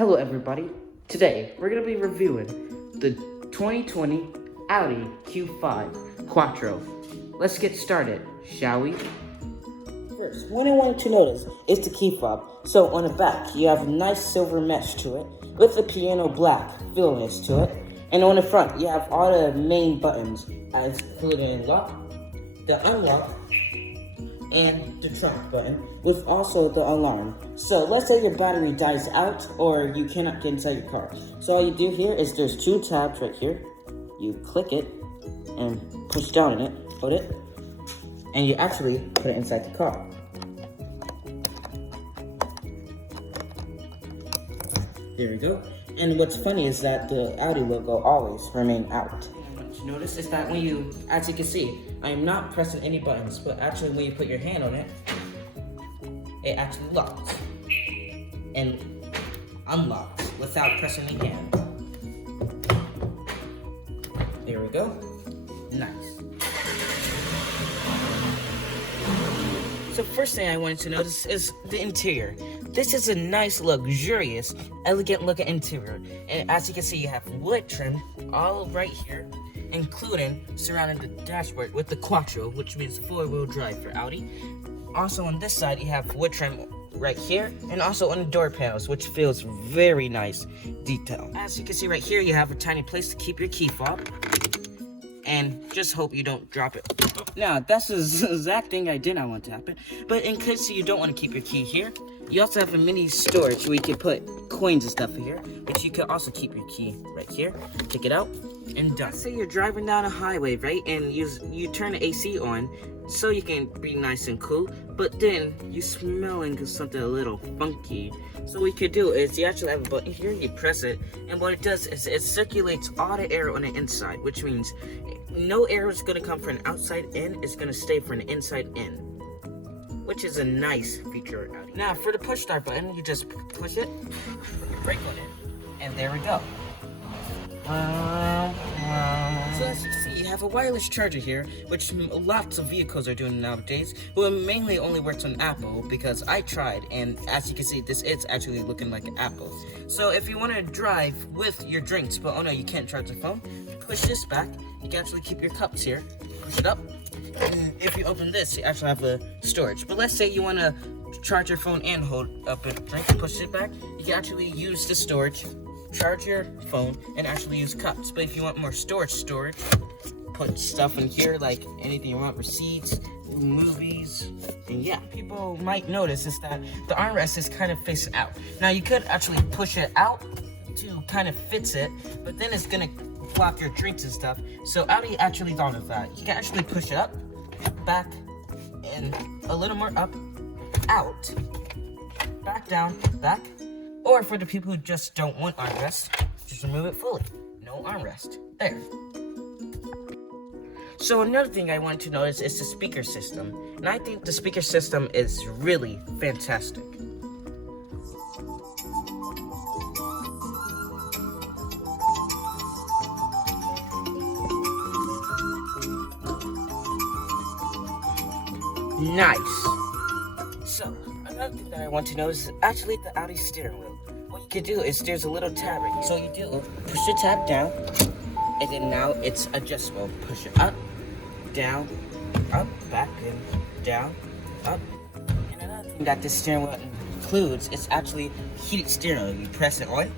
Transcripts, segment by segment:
Hello everybody, today we're going to be reviewing the 2020 Audi Q5 Quattro. Let's get started, shall we? First, what I want to notice is the key fob. So on the back, you have a nice silver mesh to it, with the piano black fillness to it. And on the front, you have all the main buttons, as including lock, the unlock, and the trunk button, with also the alarm. So let's say your battery dies out or you cannot get inside your car. So all you do here is there's two tabs right here. You click it and push down on it, hold it, and you actually put it inside the car. There we go. And what's funny is that the Audi logo always remain out. What you notice is that when you, as you can see, I am not pressing any buttons, but actually when you put your hand on it, it actually locks and unlocks without pressing the hand. There we go. Nice. So first thing I wanted to notice is the interior. This is a nice, luxurious, elegant looking interior. And as you can see, you have wood trim all right here, including surrounding the dashboard with the Quattro, which means four-wheel drive for Audi. Also on this side, you have wood trim right here, and also on the door panels, which feels very nice detail. As you can see right here, you have a tiny place to keep your key fob. And just hope you don't drop it. Now, that's the exact thing I did not want to happen. But in case you don't want to keep your key here, you also have a mini storage where you can put coins and stuff in here, which you can also keep your key right here. Take it out and done. Say you're driving down a highway, right? And you turn the AC on so you can be nice and cool, but then you smelling something a little funky. So what you could do is you actually have a button here, you press it, and what it does is it circulates all the air on the inside, which means no air is going to come from the outside in, it's going to stay from the inside in, which is a nice feature of Audi. Now for the push start button, you just push it, you brake on it, and there we go. So as you see, you have a wireless charger here, which lots of vehicles are doing nowadays, but it mainly only works on Apple, because I tried, and as you can see, this is actually looking like an Apple. So if you want to drive with your drinks, but oh no, you can't charge the phone, push this back, you can actually keep your cups here, push it up, and if you open this, you actually have a storage. But let's say you want to charge your phone and hold up a drink, push it back, you can actually use the storage, charge your phone, and actually use cups. But if you want more storage, put stuff in here like anything you want, receipts, movies, and yeah. People might notice is that the armrest is kind of facing out. Now you could actually push it out to kind of fix it, but then it's gonna block your drinks and stuff. So Audi actually thought of that. You can actually push it up, back, and a little more up, out, back down, back. Or for the people who just don't want armrest, just remove it fully. No armrest. There. So another thing I wanted to notice is the speaker system. And I think the speaker system is really fantastic. Nice. So, another thing that I want to notice is actually the Audi steering wheel. What you can do is there's a little tab right here. So you do push the tab down, and then now it's adjustable. Push it up, down, up, back, and down, up. And another thing that this steering wheel includes is actually heated steering wheel. You press it on,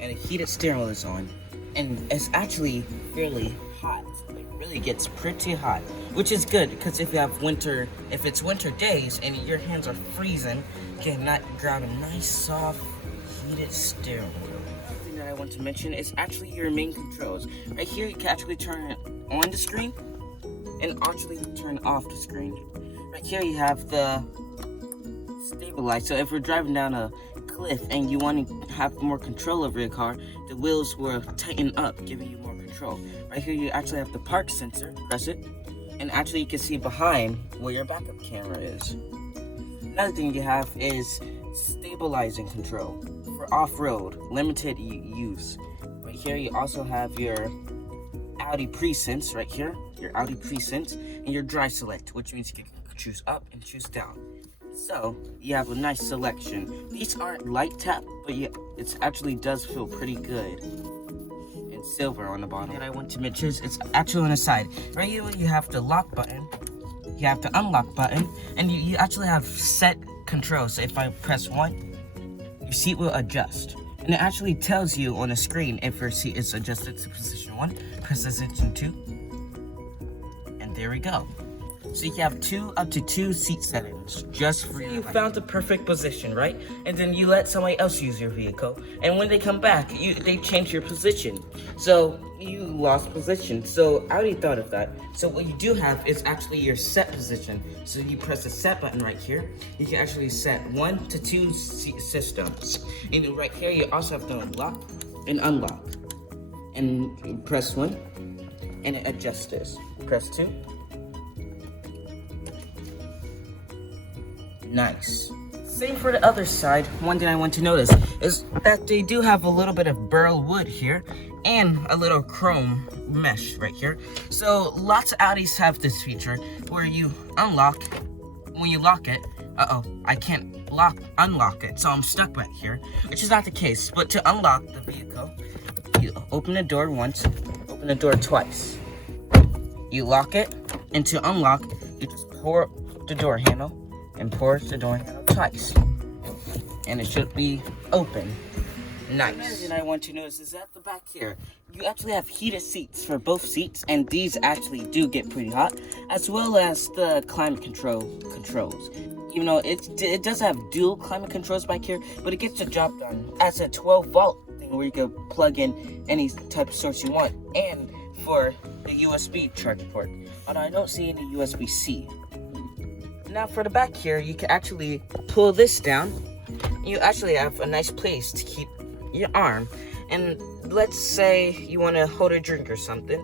and a heated steering wheel is on, and it's actually fairly hot. It really gets pretty hot, which is good because if it's winter days and your hands are freezing, you can grab a nice soft heated steering wheel. Another thing that I want to mention is actually your main controls. Right here you can actually turn it on the screen and actually turn off the screen. Right here you have the stabilize. So if we're driving down a cliff and you want to have more control over your car, the wheels will tighten up, giving you more control. Right here you actually have the park sensor, press it, and actually you can see behind where your backup camera is. Another thing you have is stabilizing control for off-road, limited use. Right here you also have your Audi Presense right here, your Audi Presense, and your Drive Select, which means you can choose up and choose down. So, you have a nice selection. These aren't light tap, but yeah, it actually does feel pretty good. And silver on the bottom. And I want to mention, it's actually on the side. Right here, you have the lock button, you have the unlock button, and you actually have set controls. So if I press 1, your seat will adjust. And it actually tells you on the screen if your seat is adjusted to position 1, press position 2, and there we go. So you can have up to two seat settings just for you. You found the perfect position, right? And then you let somebody else use your vehicle. And when they come back, they change your position. So you lost position. So Audi thought of that. So what you do have is actually your set position. So you press the set button right here. You can actually set 1 to 2 seat systems. And then right here, you also have to lock and unlock. And you press 1, and it adjusts this. Press 2. Nice. Same for the other side. One thing I want to notice is that they do have a little bit of burl wood here and a little chrome mesh right here. So lots of Audis have this feature where you unlock. When you lock it, I can't unlock it, so I'm stuck back here, which is not the case. But to unlock the vehicle, you open the door once, open the door twice. You lock it, and to unlock, you just pour the door handle and pour the door handle twice, and it should be open. Nice. Another thing I want to notice is at the back here, you actually have heated seats for both seats, and these actually do get pretty hot, as well as the climate controls. Even though it does have dual climate controls back here, but it gets the job done as a 12-volt thing where you can plug in any type of source you want, and for the USB charge port. Although I don't see any USB-C. Now for the back here, you can actually pull this down. You actually have a nice place to keep your arm. And let's say you want to hold a drink or something.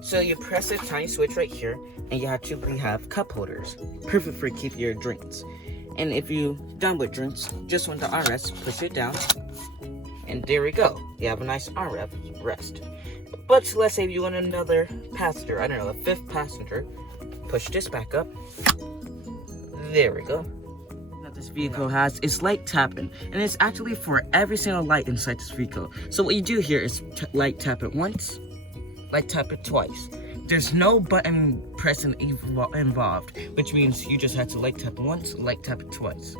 So you press a tiny switch right here, and you actually have cup holders. Perfect for keeping your drinks. And if you're done with drinks, just on the armrest, push it down. And there we go. You have a nice armrest. But let's say you want another passenger, I don't know, a 5th passenger. Push this back up. There we go. Now this vehicle has is light tapping, and it's actually for every single light inside this vehicle. So what you do here is light tap it once, light tap it twice. There's no button pressing involved, which means you just have to light tap it once, light tap it twice.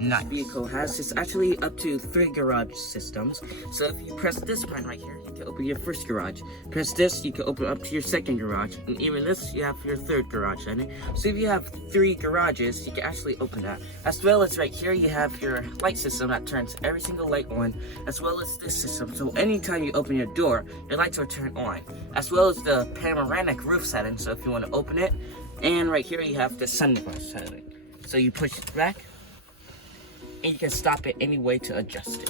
Nice. This vehicle has actually up to 3 garage systems. So if you press this button right here, you can open your first garage. Press this, you can open up to your second garage. And even this, you have your 3rd garage in it. So if you have 3 garages, you can actually open that. As well as right here, you have your light system that turns every single light on, as well as this system. So anytime you open your door, your lights will turn on. As well as the panoramic roof setting, so if you want to open it. And right here, you have the sunburst setting. So you push it back, and you can stop it any way to adjust it,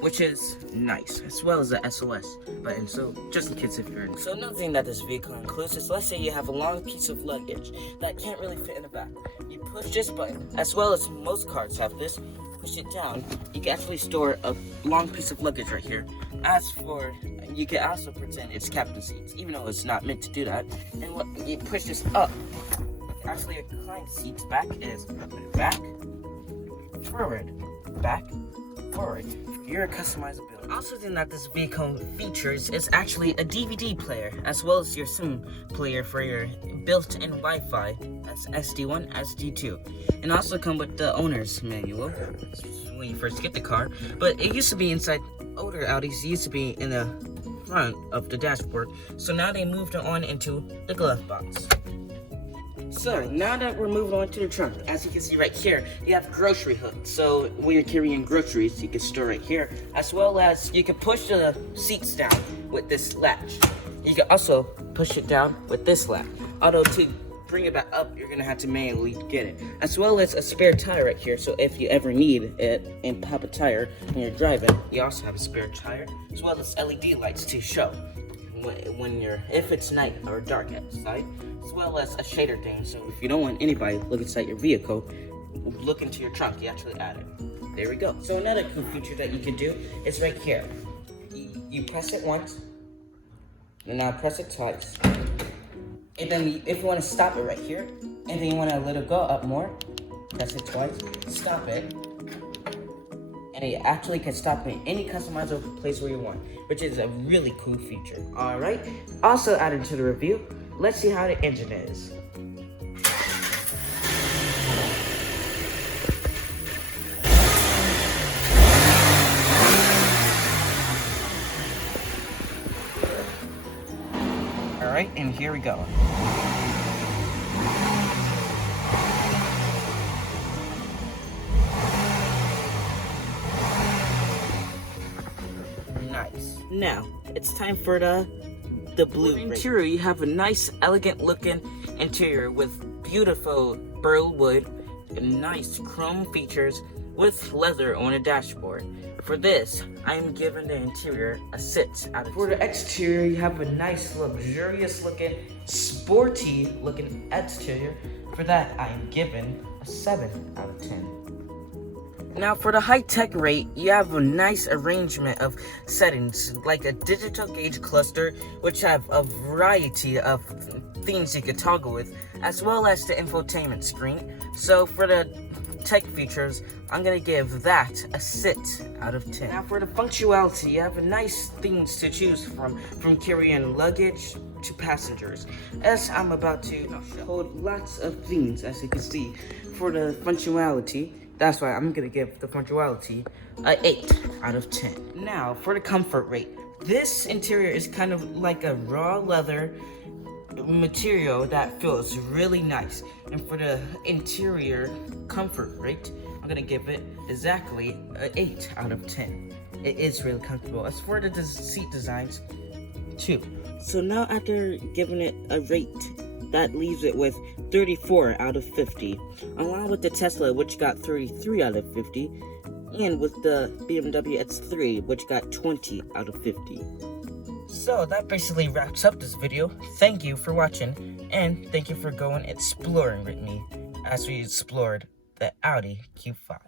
which is nice, as well as the SOS button, so just in case if you're in. So another thing that this vehicle includes is, let's say you have a long piece of luggage that can't really fit in the back. You push this button, as well as most cars have this, push it down, you can actually store a long piece of luggage right here. As for, you can also pretend it's captain seats, even though it's not meant to do that. And what you push this up, actually recline seats back is back, forward, back, forward, for your customizability. Also thing that this vehicle features is actually a DVD player, as well as your SIM player for your built-in Wi-Fi, that's SD1, SD2. And also come with the owner's manual when you first get the car, but it used to be inside, older Audis used to be in the front of the dashboard, so now they moved it on into the glove box. So, now that we're moving on to the trunk, as you can see right here, you have grocery hooks. So, when you're carrying groceries, you can store right here, as well as you can push the seats down with this latch. You can also push it down with this latch. Although, to bring it back up, you're going to have to manually get it. As well as a spare tire right here, so if you ever need it and pop a tire when you're driving, you also have a spare tire, as well as LED lights to show if it's night or dark outside, as well as a shader thing, so if you don't want anybody to look inside your vehicle, look into your trunk, you actually add it. There we go. So another cool feature that you can do is right here. You press it once, and now press it twice, and then if you want to stop it right here, and then you want to let it go up more, Press it twice, stop it, and it actually can stop in any customizable place where you want, which is a really cool feature. Alright, also added to the review, let's see how the engine is. Alright, and here we go. Nice. Now, it's time for the blue interior. You have a nice, elegant looking interior with beautiful burl wood and nice chrome features with leather on a dashboard. For this, I am giving the interior a 6 out of 10. For the exterior, you have a nice, luxurious looking, sporty looking exterior. For that, I am giving a 7 out of 10. Now for the high-tech rate, you have a nice arrangement of settings, like a digital gauge cluster, which have a variety of things you can toggle with, as well as the infotainment screen. So for the tech features, I'm gonna give that a 6 out of 10. Now for the functionality, you have a nice things to choose from carrying luggage to passengers. As I'm about to hold lots of things, as you can see. For the functionality, that's why I'm gonna give the functionality a 8 out of 10. Now for the comfort rate, this interior is kind of like a raw leather material that feels really nice. And for the interior comfort rate, I'm gonna give it exactly an 8 out of 10. It is really comfortable. As for the seat designs, 2. So now after giving it a rate, that leaves it with 34 out of 50, along with the Tesla, which got 33 out of 50, and with the BMW X3, which got 20 out of 50. So that basically wraps up this video. Thank you for watching, and thank you for going exploring with me as we explored the Audi Q5.